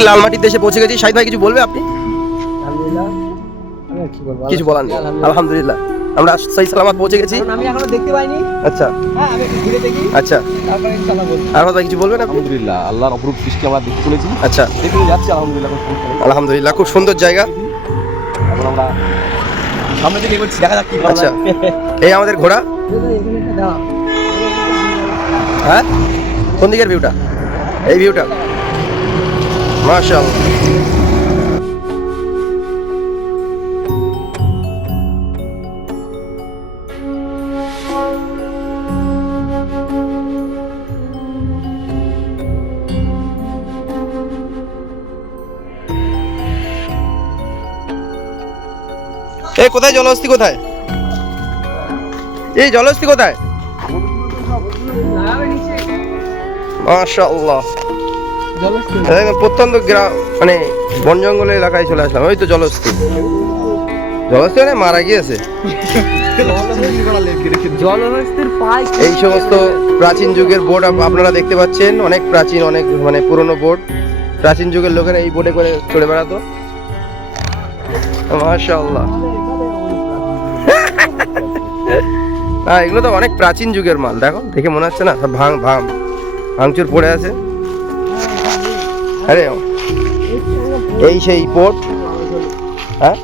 আজকে লালমাটির দেশে পৌঁছে গেছি। শাহিদ ভাই কিছু বলবে আপনি? কিছু বলার নেই। আলহামদুলিল্লাহ আমরা সহি সালামত পৌঁছে গেছি। আমি এখনো দেখতে পাইনি। আচ্ছা হ্যাঁ, আমি একটু ঘুরে দেখি, আচ্ছা, তারপরে ইনশাআল্লাহ বলবো। আরফাত ভাই কিছু বলবেন আপনি? আলহামদুলিল্লাহ, আল্লাহর অপরূপ সৃষ্টি আমরা দেখতে চলেছি, আচ্ছা, দেখতে যাচ্ছি আলহামদুলিল্লাহ। আলহামদুলিল্লাহ খুব সুন্দর জায়গা। এখন আমরা সামনের দিকে এগোচ্ছি, দেখা যাক কি করা আচ্ছা, যায়। এই আমাদের ঘোড়া। এখানে একটা দাও। হ্যাঁ, কোন দিকের ভিউটা? এই ভিউটা মাশাআল্লাহ। এই কোথায় জলহস্তি, কোথায় এই জলহস্তি কোথায়? মাশাআল্লাহ, একদম প্রত্যন্ত গ্রাম মানে বন জঙ্গলের এলাকায় চলে আসলাম। ওই তো জলহস্তি, জলহস্তি মানে মারা গিয়েছে। জলহস্তির পাই এই সমস্ত প্রাচীন যুগের বোট আপনারা দেখতে পাচ্ছেন, অনেক প্রাচীন, অনেক মানে পুরনো বোট। প্রাচীন যুগের লোকেরা এই বোটে করে চড়ে বেড়াতো। মাশাআল্লাহ, হ্যাঁ এগুলো তো অনেক প্রাচীন যুগের মাল। দেখো, দেখে মনে হচ্ছে না সব ভাঙচুর পড়ে আছে। আরে এই সেই পোর্ট। হ্যাঁ,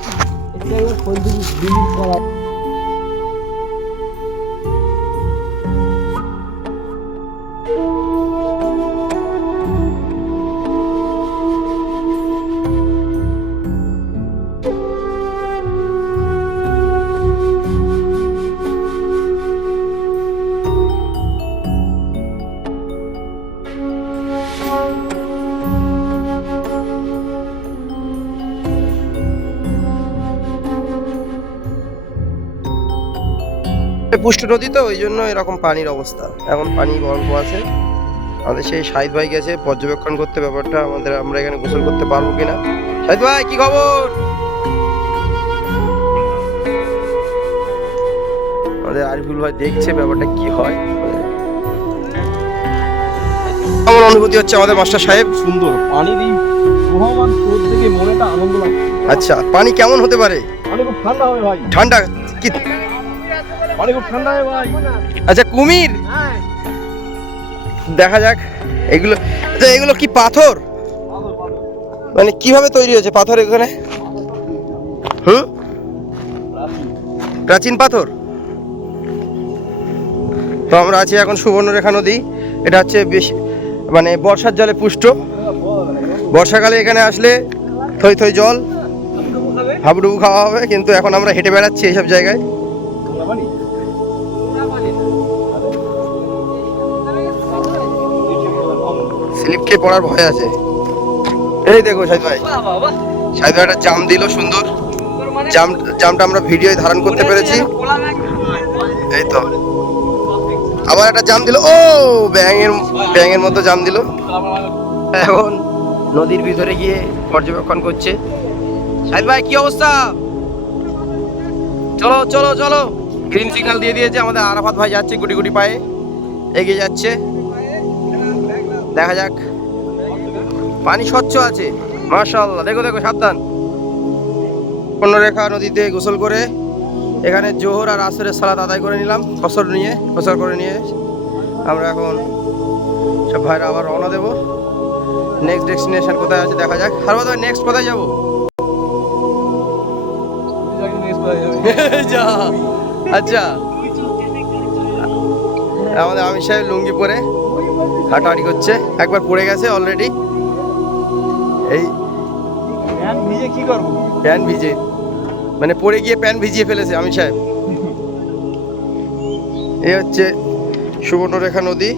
পুষ্ট নদী তো ওই জন্য এরকম পানির অবস্থা। এখন পানি অল্প আছে। আমাদের সেই শাহিদ ভাই গেছে পর্যবেক্ষণ করতে ব্যাপারটা, আমরা এখানে গোসল করতে পারবো কিনা। শাহিদ ভাই কি খবর? আমাদের আরিফুল ভাই দেখছে ব্যাপারটা কি হয়। কেমন অনুভূতি হচ্ছে আমাদের মাস্টার সাহেব? সুন্দর পানির এই প্রবাহমান স্রোত থেকে মনেটা আনন্দ লাগছে। আচ্ছা, পানি কেমন হতে পারে? পানি খুব ঠান্ডা হবে ভাই, ঠান্ডা কি? পানি খুব ঠান্ডা হবে ভাই। আচ্ছা, কুমির দেখা যাক। এগুলো আচ্ছা, এগুলো কি পাথর? মানে কিভাবে তৈরি হয়েছে পাথর এখানে? প্রাচীন পাথর। তো আমরা আছি এখন সুবর্ণরেখা নদী। এটা হচ্ছে বেশ মানে বর্ষার জলে পুষ্ট। বর্ষাকালে এখানে আসলে থই থই জল, হাবুডুবু খাওয়া হবে। কিন্তু এখন আমরা হেঁটে বেড়াচ্ছি এইসব জায়গায়। স্লিপ খেয়ে পড়ার ভয় আছে। এই দেখো শাহিদ ভাই, শাহিদ ভাই একটা জাম দিল সুন্দর। জামটা আমরা ভিডিওয় ধারণ করতে পেরেছি। এই তো আবার একটা জাম দিল। ও ব্যাঙের মতো জাম দিল। এখন নদীর ভিতরে গিয়ে পর্যবেক্ষণ করছে। শাহিদ ভাই কি অবস্থা? চলো চলো চলো, গ্রিন সিগন্যাল দিয়ে দিয়েছে। আমাদের আরাফাত ভাই যাচ্ছে গুটি গুটি পায়ে, এগিয়ে যাচ্ছে। দেখা যাক। পানি স্বচ্ছ আছে মাশাআল্লাহ। দেখো দেখো, সাবধান। সুবর্ণরেখা নদীতে গোসল করে এখানে জোহর আর আসরের সালাত আদায় করে নিলাম। কসর করে নিয়ে আমরা এখন সব ভাইরা আবার রওনা দেবো। নেক্সট ডেস্টিনেশন কোথায় আছে দেখা যাক। আর ভাই নেক্সট কোথায় যাবো? আচ্ছা, আমাদের আমির সাহেব লুঙ্গি পরে হাঁটাহাঁটি করছে। একবার পড়ে গেছে অলরেডি। এই কি করবো, প্যান্ট ভিজে মানে পড়ে গিয়ে প্যান্ট ভিজিয়ে ফেলেছে আমির সাহেব। এই হচ্ছে সুবর্ণরেখা নদী।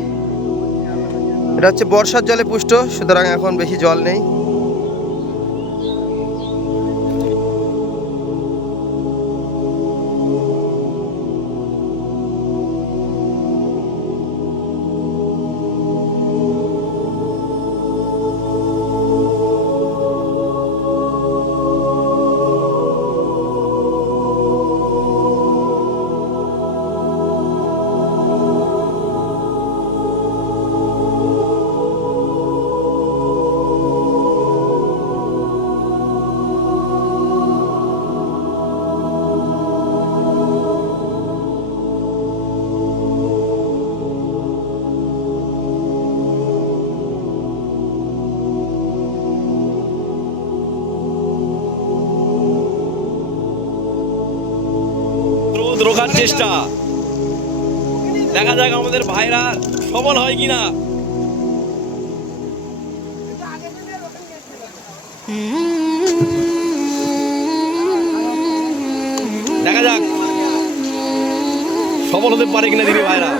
এটা হচ্ছে বর্ষার জলে পুষ্ট, সুতরাং এখন বেশি জল নেই। বিপদ রোখার চেষ্টা। দেখা যাক আমাদের ভাইরা সফল হয় কিনা। দেখা যাক সফল হতে পারে কিনা দিদি ভাইরা।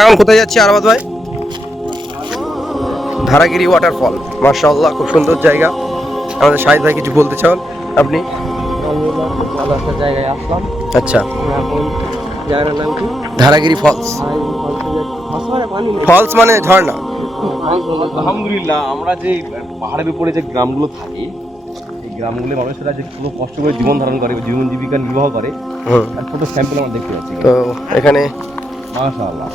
এখন কোথায় যাচ্ছি আরাফাত ভাই? ধারাগিরি ওয়াটারফল, মাশাআল্লাহ খুব সুন্দর জায়গা। আমাদের শাহিদ ভাই কিছু বলতে চান আপনি? ভালো একটা জায়গায় আসলাম। আচ্ছা, এখন জায়গাটার নাম কি? ধারাগিরি ফলস। পানি ফলস মানে ঝর্ণা। আলহামদুলিল্লাহ, আমরা যে পাহাড়ের উপরে যে গ্রামগুলো থাকি, এই গ্রামগুলোর মানুষেরা যে কোনো কষ্ট করে জীবন ধারণ করে, জীবন জীবিকা নির্বাহ করে, আর ছোট স্যাম্পল আমরা দেখতে পাচ্ছি। তো এখানে মাশাআল্লাহ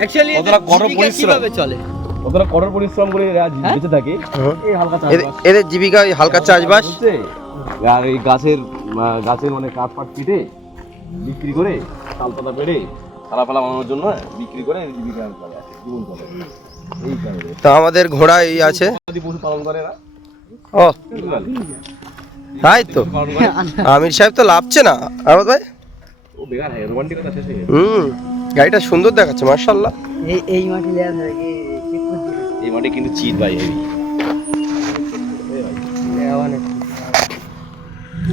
অ্যাকচুয়ালি কতটা কঠোর পরিশ্রম কিভাবে চলে? কতটা কঠোর পরিশ্রম করে এরা বেঁচে থাকে। এই হালকা চাষবাস, এদের জীবিকা এই হালকা চাষবাস। আর এই গাছের মানে কাঠ ফাট কেটে বিক্রি করে, তাল পাতা পেড়ে থালা ফালা বানানোর জন্য বিক্রি করে জীবিকা করে, জীবন চলে। এই কারণে তো আমাদের ঘোড়া এই আছে। পশু পালন করে এরা। ও তাই তো, আমির সাহেব তো লাভছে না আরাফাত ভাই। ও বেকার হয়, রোমান্টিকতা শেষ হয়ে গেছে। গাড়িটা সুন্দর দেখাচ্ছে মাশাআল্লাহ। এই মাটি লেয়া থাকে এই মাঠে কিন্তু চিট ভাই হেভি।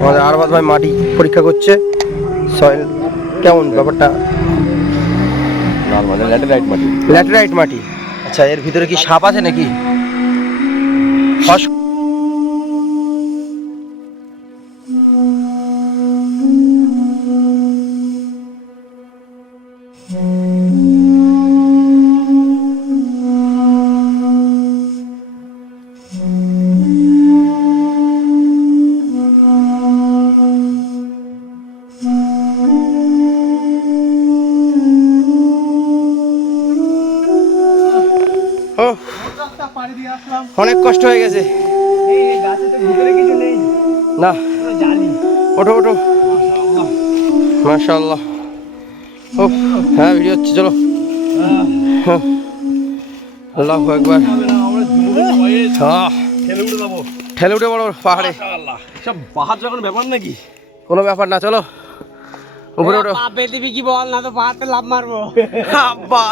আমাদের আরাফাত ভাই মাটি পরীক্ষা করছে, সয়েল কেমন ব্যাপারটা। নরমাল ল্যাটেরাইট মাটি। ল্যাটেরাইট মাটি। আচ্ছা, এর ভিতরে কি সাপ আছে নাকি? অনেক কষ্ট হয়ে গেছে। না, ওঠো ওঠো, মাশাআল্লাহ। ও হ্যাঁ, ভিডিও হচ্ছে, চলো। আল্লাহু আকবার। ঠেলে উঠে বড় পাহাড়ে। সব পাহাড় যখন ব্যাপার নাকি? কোনো ব্যাপার না, চলো উপরে ওঠো। দিবি কি বল, না তো পাহাড়তে লাভ মারবো। আব্বা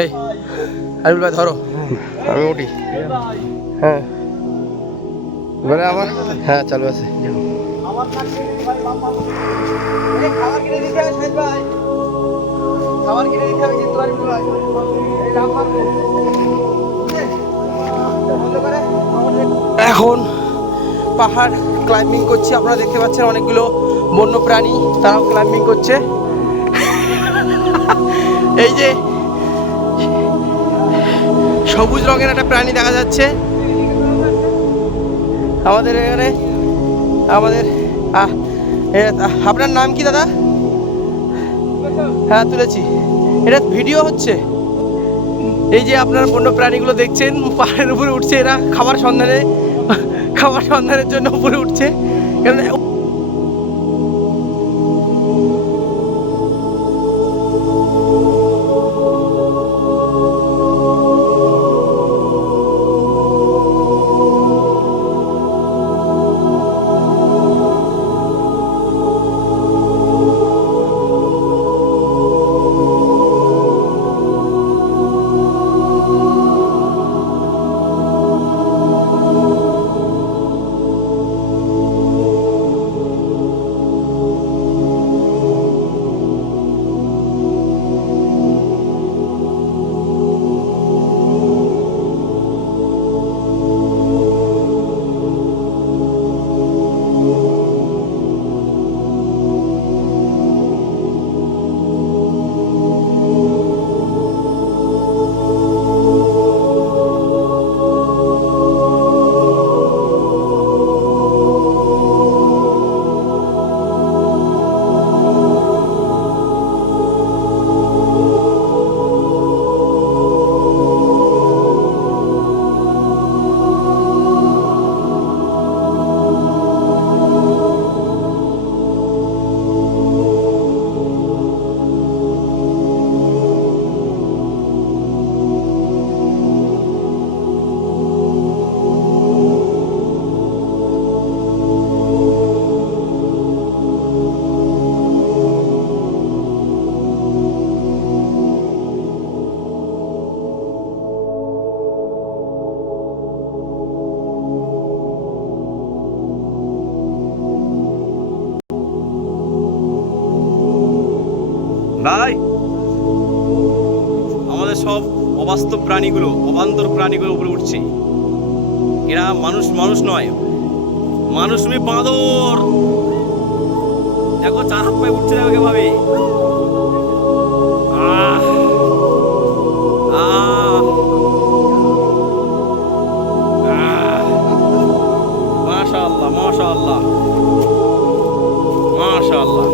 এই আরিফুল ভাই ধরো, আমি উঠি। হ্যাঁ বলে আমার, হ্যাঁ চালু আছে। খাবার কিনে দিতে হবে সাইদ ভাই, খাবার কিনে দিতে হবে কিন্তু আরিফুল ভাই। এই লাভ মারবো। এখন পাহাড় ক্লাইম্বিং করছি, আপনারা দেখতে পাচ্ছেন অনেকগুলো বন্য প্রাণী, তারাও ক্লাইম্বিং করছে। এই যে সবুজ রঙের একটা প্রাণী দেখা যাচ্ছে, আমাদের এখানে আমাদের আপনার নাম কি দাদা? হ্যাঁ তুলেছি, এটা ভিডিও হচ্ছে। এই যে আপনার বন্য প্রাণীগুলো দেখছেন পাহাড়ের উপরে উঠছে, এরা খাবার সন্ধানের জন্য উপরে উঠছে। কারণ ভাই আমাদের সব অবাস্তব প্রাণীগুলো, অবান্তর প্রাণীগুলো উপরে উঠছে। এরা মানুষ নয়, মানুষ তুমি বাঁদর। দেখো 4 হাত পায়ে উঠছে না ভাবে। মাশাআল্লাহ মাশাআল্লাহ মাশাআল্লাহ।